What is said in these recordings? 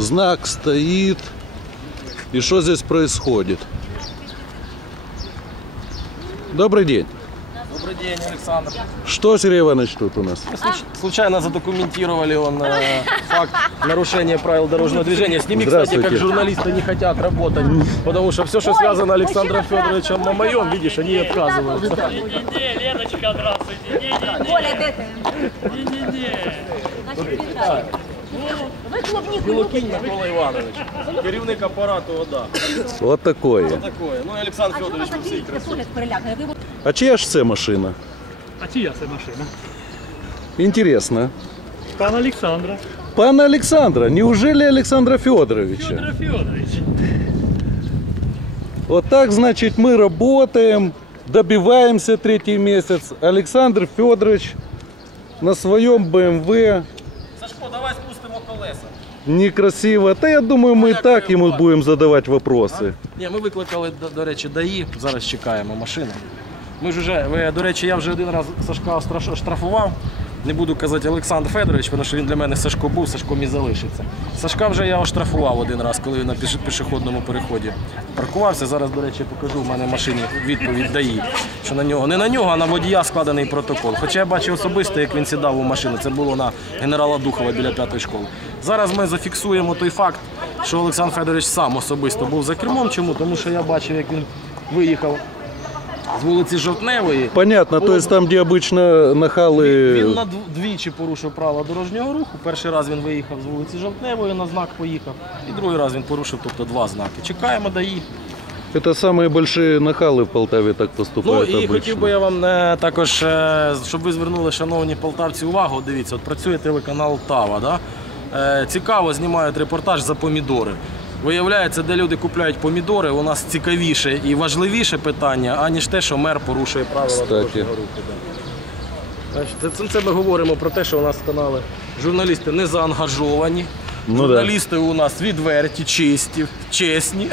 Знак стоит. И что здесь происходит? Добрый день. Добрый день, Александр. Что, Сергей Иванович, тут у нас? Случ- Случайно задокументировали он э, факт нарушения правил дорожного движения. Сними, кстати, Здравствуйте. как журналисты не хотят работать, потому что все, что связано Александром Федоровичем Мамаем, видишь, они отказываются. Не-не-не, Леночка, здравствуйте. Не-не-не, Коля, де ти? не-не-не. Значить, відразу. Ви клубніку Білокінь любите? Микола Іванович, керівник апарату ОДА. Вот такое. Такое. Ну, і Олександр А чого Федорович ви у всій такий красі. погляд переляканий? Ви А чья ж це машина? А чия це машина? Интересно. Пан Олександра. Пана Александра, неужели Александра Федоровича? Федор Федорович. Вот так, значит, мы работаем, добиваемся третий месяц. Александр Федорович на своем БМВ некрасиво. Та я думаю, ми и так йому будемо задавати вопросы. Ні, ми викликали, до, до речі, ДАІ, зараз чекаємо машину. Ми ж вже, ви, до речі, я вже один раз Сашка штрафував. Не буду казати Олександр Федорович, тому що він для мене Сашко був, Сашко мій залишиться. Сашка вже я оштрафував один раз, коли він на піш- пішохідному переході паркувався. Зараз, до речі, покажу в мене в машині відповідь ДАІ, що на нього, не на нього, а на водія складений протокол. Хоча я бачив особисто, як він сідав у машину. Це було на генерала Духова біля п'ятої школи. Зараз ми зафіксуємо той факт, що Олександр Федорович сам особисто був за кермом. Чому? Тому що я бачив, як він виїхав з вулиці Жовтневої. Понятно, то есть там, где обычно нахалы... Він на дв- двічі порушив правила дорожнього руху. Перший раз він виїхав з вулиці Жовтневої, на знак поїхав. І другий раз він порушив, тобто два знаки. Чекаємо ДАІ. Это самые большие нахалы в Полтаве так Ну поступают і обычно. хотів би я вам е, також, е, щоб ви звернули, шановні полтавці, увагу. Дивіться, от працює телеканал Тава. Да? Е, Цікаво знімають репортаж за помідори. Виявляється, де люди купляють помідори, у нас цікавіше і важливіше питання, аніж те, що мер порушує правила Кстати. дорожнього руху. Це, це, це ми говоримо про те, що у нас канали журналісти не заангажовані. Ну да. Журналісти у нас відверті, чисті, чесні.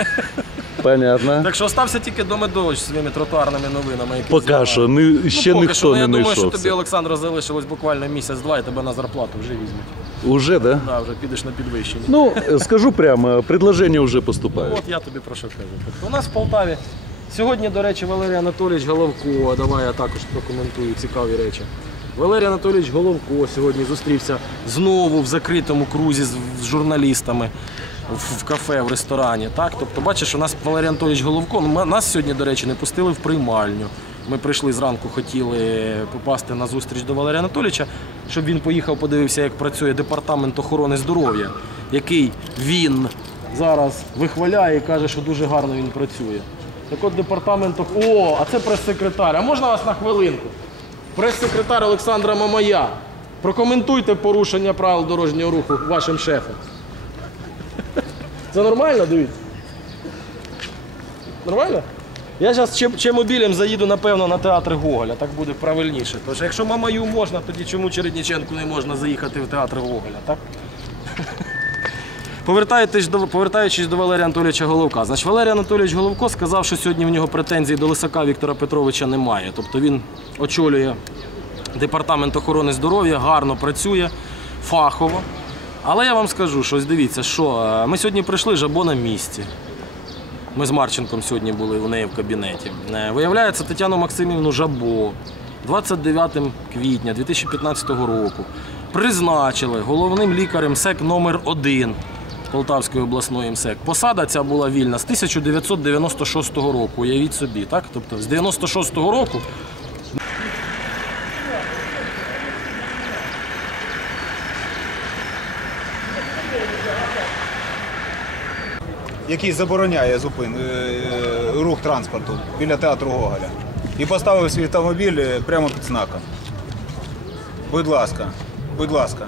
Понятно. Так що остався тільки Домедович зі своїми тротуарними новинами. які Пока знімає. що, не, ще Ну, поки ніхто що. Ну, не Я думаю, що тобі, Олександра, залишилось буквально місяць-два і тебе на зарплату вже візьмуть. Уже, да? Да, вже підеш на підвищення. Ну, скажу прямо, предложения уже поступают. От я тобі про що кажу. Тобто у нас в Полтаві сьогодні, до речі, Валерій Анатолійович Головко, давай я також прокоментую цікаві речі. Валерій Анатолійович Головко сьогодні зустрівся знову в закритому крузі з журналістами в в кафе, в ресторані. Так? Тобто, бачиш, у нас Валерій Анатолійович Головко, ну, нас сьогодні, до речі, не пустили в приймальню. Ми прийшли зранку, хотіли попасти на зустріч до Валерія Анатолійовича, щоб він поїхав, подивився, як працює департамент охорони здоров'я, який він зараз вихваляє і каже, що дуже гарно він працює. Так от департамент О, а це прес-секретар. А можна вас на хвилинку? Прес-секретар Олександра Мамая. Прокоментуйте порушення правил дорожнього руху вашим шефом. Це нормально, дивіться? Нормально? Я зараз чим, чимобілем заїду, напевно, на театр Гоголя, так буде правильніше. Тож, якщо Мамаю можна, тоді чому Чередніченку не можна заїхати в театр Гоголя, так? Повертаючись до, повертаючись до Валерія Анатолійовича Головка. Значить, Валерій Анатолійович Головко сказав, що сьогодні в нього претензій до Лисака Віктора Петровича немає. Тобто він очолює департамент охорони здоров'я, гарно працює, фахово. Але я вам скажу, що ось дивіться, що е, ми сьогодні прийшли жабо на місці. Ми з Марченком сьогодні були у неї в кабінеті. Е, Виявляється, Тетяну Максимівну Жабо 29 квітня 2015 року призначили головним лікарем СЕК номер 1 Полтавської обласної МСЕК. Посада ця була вільна з 1996 року. Уявіть собі, так? Тобто з 96 року який забороняє зупин е, рух транспорту біля театру Гоголя. І поставив свій автомобіль е, прямо під знаком. Будь ласка, будь ласка.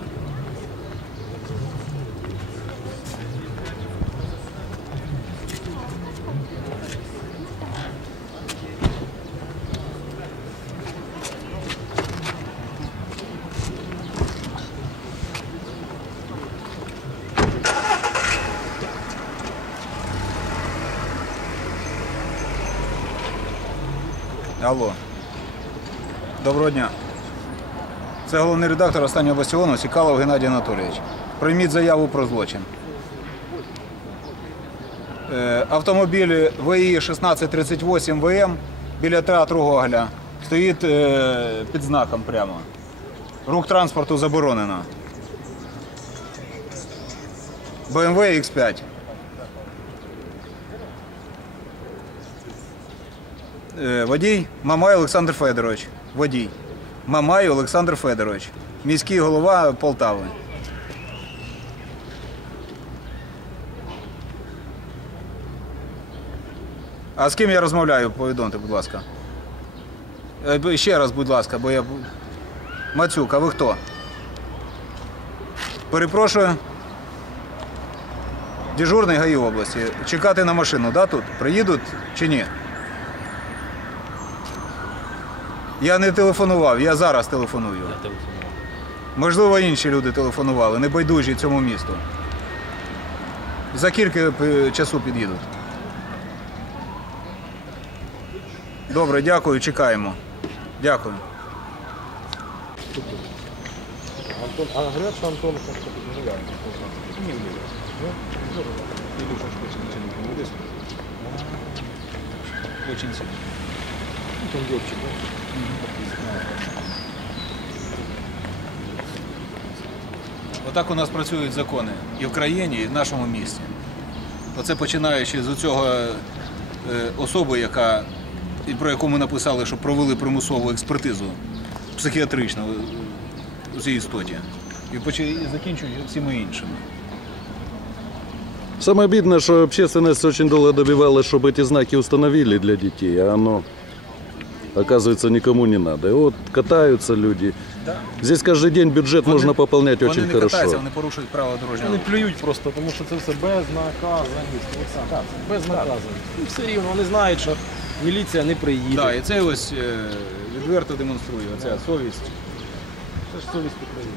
Алло. Доброго дня. Це головний редактор останнього бастіону Сікалов Геннадій Анатолійович. Прийміть заяву про злочин. Е, Автомобіль ВІ 1638 ВМ біля театру Гоголя стоїть е, під знаком прямо. Рух транспорту заборонено. BMW X5. Водій Мамай Олександр Федорович. Водій. Мамай Олександр Федорович. Міський голова Полтави. А з ким я розмовляю, повідомте, будь ласка. Е, Ще раз, будь ласка, бо я. Мацюк, а ви хто? Перепрошую. Дежурний ГАІ області. Чекати на машину, да, тут? Приїдуть чи ні? Я не телефонував, я зараз телефоную. Можливо, інші люди телефонували, небайдужі цьому місту. За кілька е, часу під'їдуть. Добре, дякую, чекаємо. Дякую. Антон, а что Антон как-то подгуляет. Очень сильно. Ну, там девчик, да? Отак у нас працюють закони і в країні, і в нашому місті. Оце починаючи з цього е, особи, яка, і про яку ми написали, що провели примусову експертизу психіатричну у цій істоті. І і закінчуючи всіми іншими. Самое обидное, что общественность очень долго добивалась, чтобы эти знаки установили для детей, а оно, оказывается, никому не надо. И вот катаются люди. Здесь каждый день бюджет можно пополнять вони очень не хорошо. катаються, вони порушують правила дорожнього Вони плюють просто, тому що це все безнаказаність. Олександр. Безнаказаність. Ну, все рівно, вони знають, що міліція не приїде. Да, і це ось е, відверто демонструє оця совість. Це ж совість України.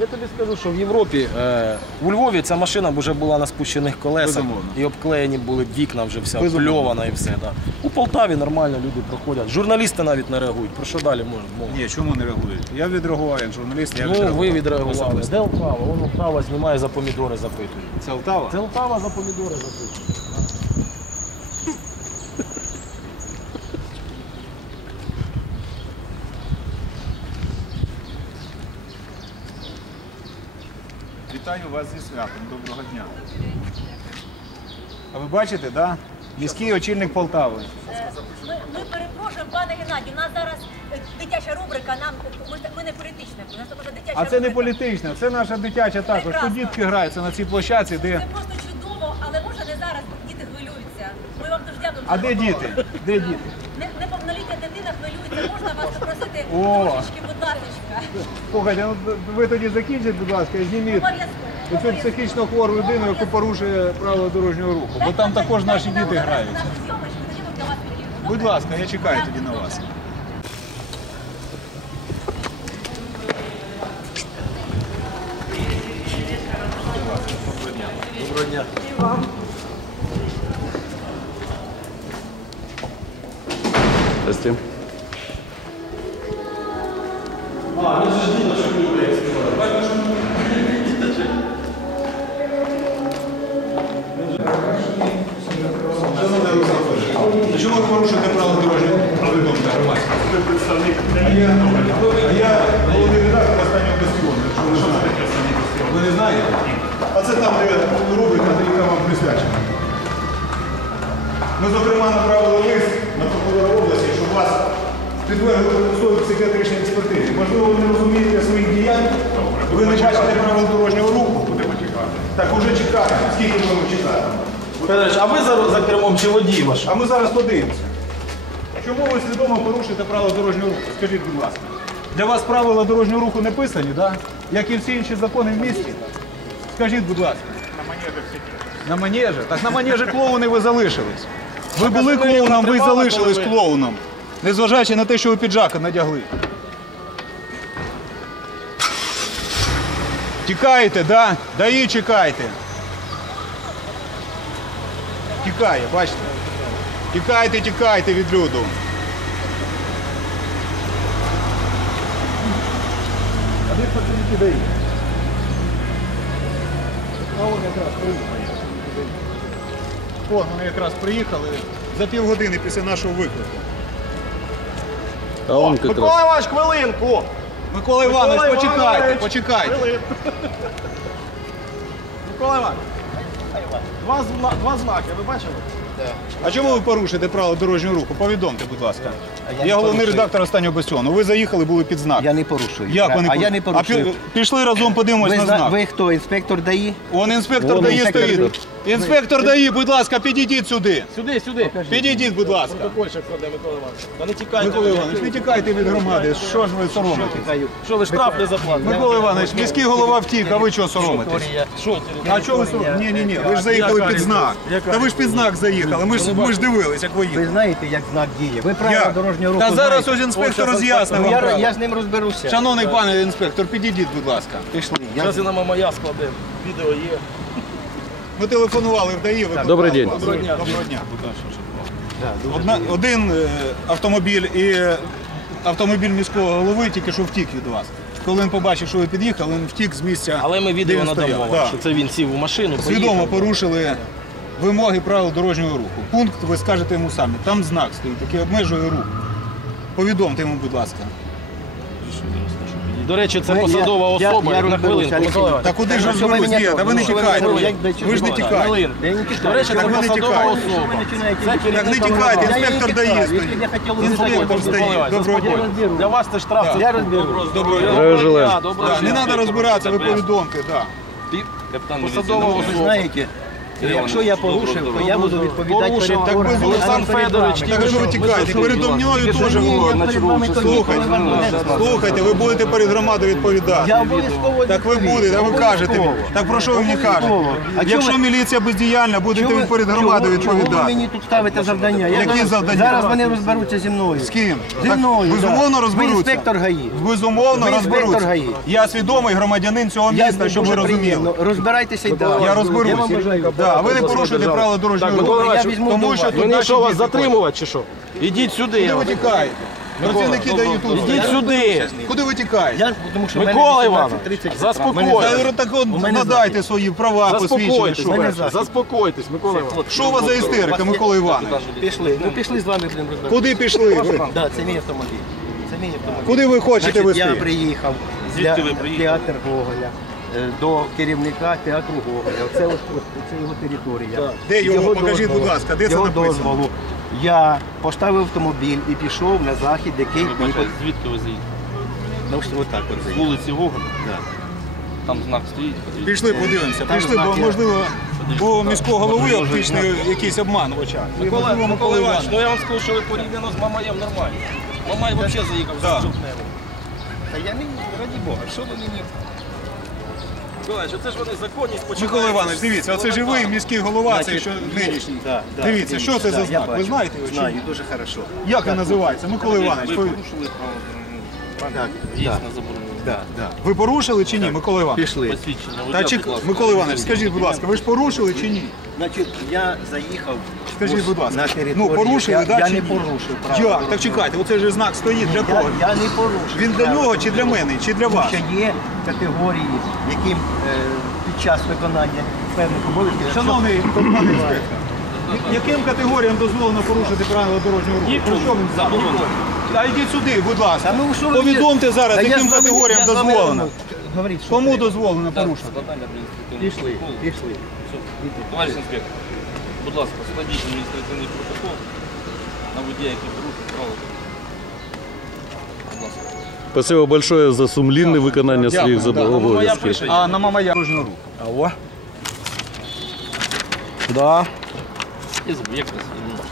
Я тобі скажу, що в Європі, е, у Львові ця машина вже була на спущених колесах Безумовно. і обклеєні були вікна вже вся Безумовно. пльована і все. Да. У Полтаві нормально люди проходять. Журналісти навіть не реагують. Про що далі можна? мова? Ні, чому не реагують? Я відреагував як журналіст, я Ну, відреагував. ви відреагували. Особисто. Де Лтава? Воно Лтава знімає за помідори, запитує. Це Лтава? Це Лтава за помідори запитує. Вас зі святом. Доброго дня. А ви бачите, да? Міський очільник Полтави. Ми, ми перепрошуємо, пане Геннадію, у нас зараз е, дитяча рубрика, нам ми, ми не політична, у нас також дитяча А це не рубрика. політично, це наша дитяча також. Тут Прекрасно. дітки граються на цій площадці, де. Це просто чудово, але може не зараз, діти хвилюються. Ми вам дуже дякуємо. А що де допомогли. діти? Де діти? Не- Неповнолітня дитина хвилюється, можна вас попросити О. трошечки, будь ласка. Слухайте, ну ви тоді закінчіть, будь ласка, і зніміть Обов'язково. Оцю обов'язково. психічно хвору людину, яку порушує правила дорожнього руху. Бо там також наші діти граються. Підійдемо. Будь ласка, я чекаю тоді на вас. Доброго дня. Здрасте. Чому це там, де рубрика, яка вам присвячена. Ми, зокрема, направили лист на прокурора області, щоб вас підвергли примусовій психіатричній експертизі. Можливо, ви не розумієте своїх діянь, ви не бачите правил дорожнього руху. Будемо чекати. Так, уже чекаємо. Скільки будемо чекати? Федорович, а ви за, за кермом чи водій ваш? А ми зараз подивимося. Чому ви свідомо порушуєте правила дорожнього руху? Скажіть, будь ласка. Для вас правила дорожнього руху не писані, да? як і всі інші закони в місті? Скажіть, будь ласка. На манежах На манежах? Так на манежі клоуни ви залишились. Ви були клоуном, ви залишились клоуном. Незважаючи на те, що ви піджака надягли. Тікаєте, да? Даї чекайте. Тікає, бачите? Тікайте, тікайте від люду. А де працівники дають? А он якраз приїхав. О, вони якраз приїхали за півгодини після нашого виклику. А он как раз... Микола Іванович, хвилинку! Микола Іванович, Микола почекайте, Іванович! почекайте. Микола Іванович, два, зна- два знаки, ви бачили? А чому ви порушите правила дорожнього руху? Повідомте, будь ласка. Я, головний редактор останнього бастіону. Ви заїхали, були під знак. Я не порушую. Як вони а я не порушую. А пі- пішли разом подивимось ви, на зна... знак. ви хто, інспектор ДАІ? Он інспектор Вон дає інспектор стоїть. Інспектор дає, будь ласка, підійдіть сюди. Сюди, сюди. Підійдіть, будь ласка. Протокольчик кладе, Микола Іванович. Та не тікайте. Микола Іванович, не тікайте від громади. Що ж ви соромитесь? Що ви штраф не заплатите? Микола Іванович, міський голова втік, а ви чого соромитесь? Що, А чого ви соромитесь? Ні, ні, ні, ви ж заїхали під знак. Та ви ж під знак заїхали. Ми ж ми ж дивились, як ви Ви знаєте, як знак діє. Ви правила Як? дорожнього руху Та зараз ось інспектор роз'яснив Ну, вам я, я з ним розберуся. Шановний пане інспектор, підійдіть, будь ласка. Пішли. Я... Зараз і на мамая складе. Відео є. Ми телефонували в ДАІ. Добрий день. Доброго дня. Доброго дня. Одна, один е, автомобіль і е, автомобіль міського голови тільки що втік від вас. Коли він побачив, що ви під'їхали, він втік з місця. Але ми де відео він надамо вам, Да. що це він сів у машину, Свідомо поїхав. порушили вимоги правил дорожнього руху. Пункт ви скажете йому самі. Там знак стоїть, який обмежує рух. Повідомте йому, будь ласка. До речі, це посадова особа, я на хвилинку. Та куди ж ви? Ні, та ви не що ви тікайте. Ви ж- не тікайте. Не. До речі, це посадова тікайте. особа. Так не тікайте, інспектор хотів Інспектор стоїть. Доброго дня. Для вас це штраф. Я розберу. Доброго дня. Не треба розбиратися, ви повідомте. Посадова особа. знаєте, якщо я порушив, то я буду відповідати Порушив. Так ви Олександр Федорович. Так що ви тікаєте? Передо мною теж тоді, Слухайте, слухайте, ви будете перед громадою відповідати. Я обов'язково Так ви будете, а ви кажете. Так про що ви мені кажете? Якщо міліція бездіяльна, будете ви перед громадою Чого ви мені тут ставите завдання? Які зараз, завдання? Зараз вони розберуться зі мною. З ким? Зі мною. безумовно розберуться. Ви інспектор ГАІ. Безумовно розберуться. Я свідомий громадянин цього міста, щоб ви розуміли. Розбирайтеся й далі. Я розберусь. А ви не порушуєте правила дорожнього Так, Микола руху. Іванович, Тому що тут Мені наші що вас діти затримувати чи що? Ідіть сюди. Куди ви тікаєте? Працівники дають тут. Ідіть сюди. Куди ви тікаєте? Я, тому що в мене Микола 18:30 Іванович, заспокойтесь. Мене так от мене надайте свої права, посвідчення. Заспокойтесь, що перше. захід. заспокойтесь, Микола Іванович. Що у вас за істерика, Микола Іванович? Пішли. Ну пішли з вами. Куди пішли ви? Да, це мій автомобіль. Це мій автомобіль. Куди ви хочете Значить, я вести? приїхав для театр Гоголя. Е, До керівника театру Гоголя. Ось, ось це його територія. Де його? Покажіть, дозволу. будь ласка, де це його написано? дозволу. Я поставив автомобіль і пішов на захід, який мені пот- Звідки ви заїхали? Ну, що отак от З заїхав. вулиці Гоголя? Да. Там знак стоїть. подивіться. Пішли, подивимося. Там Пішли, бо знаки. можливо у міського голови оптичний якийсь обман в очах. Микола, можливо, Микола Іванович, ну я вам скажу, що ви порівняно з Мамаєм нормально. Мамай взагалі заїхав Да. Та я не раді Бога, що ви мені? Миколаївич, оце ж вони законність починають. Микола Іванович, дивіться, оце ж і міський голова, це що нинішній. Да, да, Дивіться, що це за я знак? Ви бачу. знаєте його чи Знаю, дуже хорошо. Як він називається? Микола Іванович, Ви ви, порушили право дорожнього руху. Так, Дійсно заборонено. да, да. ви порушили чи ні, Микола Іванович? Пішли. Посвідчення. Та водія, чи будь ласка. Микола Іванович, скажіть, будь ласка, ви ж порушили чи ні? Значить, я заїхав Скажіть, будь ласка. на. Ну порушили, я, да, я чи не ні? порушив правила. Як? Так чекайте, оце ж знак стоїть для кого? я не порушив. Він для правила нього чи для мене, чи для вас? Тому що є категорії, яким е, під час виконання певних обов'язків. Шановний пане інспектор, яким категоріям дозволено порушити правила дорожнього руху? Про що він Заборонено. А йдіть сюди, будь ласка. Та ну, що ви Повідомте зараз, Та я яким з вами- категоріям я з вами, дозволено. Говоріть, що Кому треба. дозволено порушити? Пішли, пішли. Товариш інспектор, будь ласка, складіть адміністративний протокол на водія, який порушив право. Будь ласка. Спасибо большое за сумлінне виконання своїх Дякую, да. Моя обов'язків. пише. А на мама я дорожнього руху. Алло. Да. І забув, як вас звільнити?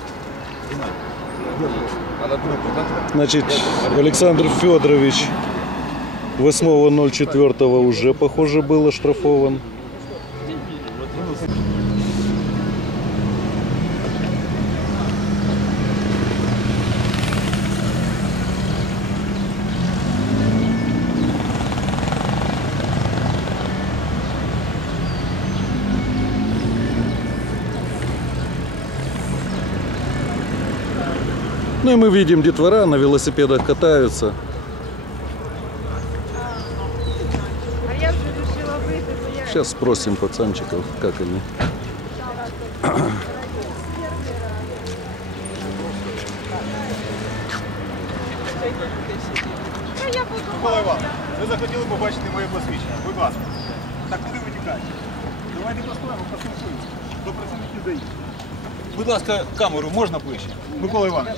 Значит, Александр Федорович 8.04 уже, похоже, был оштрафован. Ну и мы видим, детвора на велосипедах катаются. Сейчас спросим пацанчиков, как они. Микола Іванович, ви захотіли побачити моє Так куди ви? Давайте постоїмо, а поспілкуємося. До працівників дають. Будь ласка, камеру можна ближче? Микола Іванович,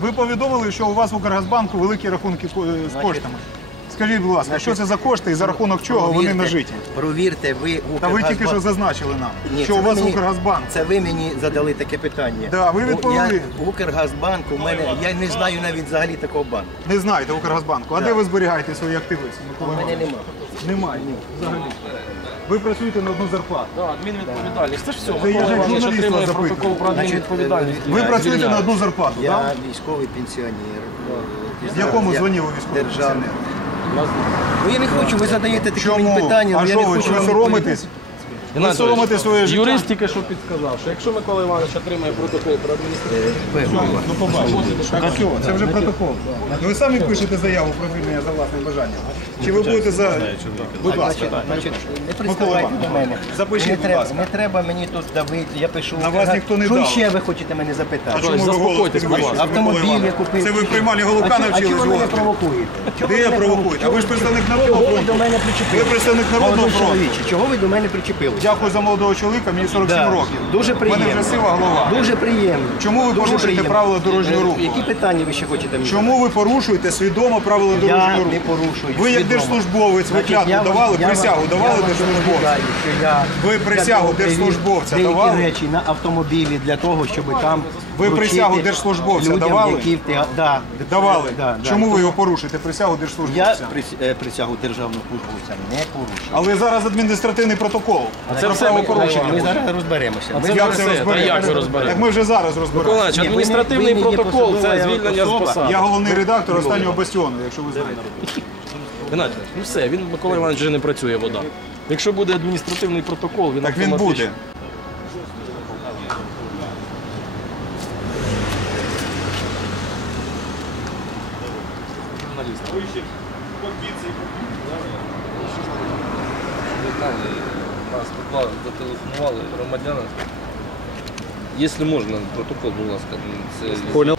ви повідомили, що у вас в Укргазбанку великі рахунки з коштами. Скажіть, будь ласка, що це за кошти і за рахунок чого вони нажиті? Провірте, ви в Та ви тільки що зазначили нам, Ні, що у вас мені- Укргазбанк. Це ви мені задали таке питання. Да, ви відповіли. Я, Укргазбанк, у мене, я не знаю навіть взагалі такого банку. Не знаєте Укргазбанку. А де ви зберігаєте свої активи? У мене немає. Немає, ні, взагалі. Ви працюєте на одну зарплату. Да, адмінвідповідальність. Це ж все. Це я ж як Іванович журналіст отримує запитую. протокол про адмінвідповідальність. Ви Я працюєте на звільняю. одну зарплату, Я так? військовий пенсіонер. В якому Я звані ви військовий Державний. Ну я не хочу, ви задаєте такі мені Чому? питання, А але я що не ви, хочу що вам соромитесь? Ви Соромите своє життя? Юрист тільки що підсказав, що якщо Микола Іванович отримає протокол про адміністративне відповідати. Ну побачимо. Це вже протокол. Ви самі пишете заяву про звільнення за власним бажанням? Чи ви будете за... Будь ласка. Значить, не приставайте до мене. запишіть, не будь треба, ласка. не треба мені тут давити, я пишу. На вас ніхто не Що дав. ще ви хочете мене А запитати? чому ви голос заспокойтесь, будь ласка. Микола Автомобіль я Іванович? купив. Це ви в приймальні А голубка чому- А навчились ви мене провокуєте? Чого Де ви я мене провокую? А ви ж представник Народного Чого ви фронту. до мене причепили? Ви представник Народного Молодой фронту. чоловіче, чого ви до мене причепили? Дякую за молодого чоловіка, мені 47 Да. років. Дуже У приємно. мене вже сива голова. Дуже приємно. Чому ви Дуже порушуєте приємно. правила дорожнього Е, руху? Які питання ви ще хочете мені? Чому ви порушуєте свідомо правила Я дорожнього руху? не порушую. Ви як свідомо. держслужбовець, ви Значить, клятву я вам- давали, я вам- присягу я давали вам держслужбовцю? розповідаю, що я Ви присягу того держслужбовця деякі давали? речі на автомобілі для того, щоб там Ви вручити присягу держслужбовця людям, давали? які в те- да, Давали. Да, да. Чому ви його порушуєте? Присягу Я держслужбовця. прис- е, присягу державного службовця не порушую. Але зараз адміністративний протокол. Це Це все, ми порушення. Ми зараз розберемося. А Ми Як це все. Як ви розберемося? Так ми вже зараз розберемося. адміністративний ви не є протокол це посадова звільнення з особа. посади. Я головний редактор останнього бастіону, якщо ви знаєте. Геннадій, ну все, він Микола Іванович вже не працює вода. Якщо буде адміністративний протокол, він Так він автоматично- буде. Попали, зателефонували громадяни. Якщо можна, протокол, будь ласка, це Понял.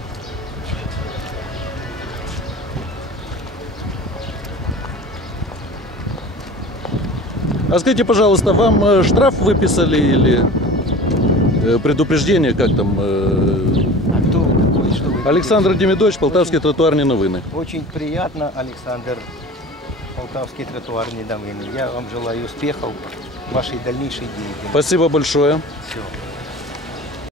А скажите, пожалуйста, вам э, штраф выписали или э, предупреждение, как там? э, А ви такий? Що ви? Александр Демидович, Полтавские тротуарные новины. Очень приятно, Александр, Полтавский тротуарный новины. Я вам желаю успехов вашей дальнейшей деятельности. Спасибо большое. Все.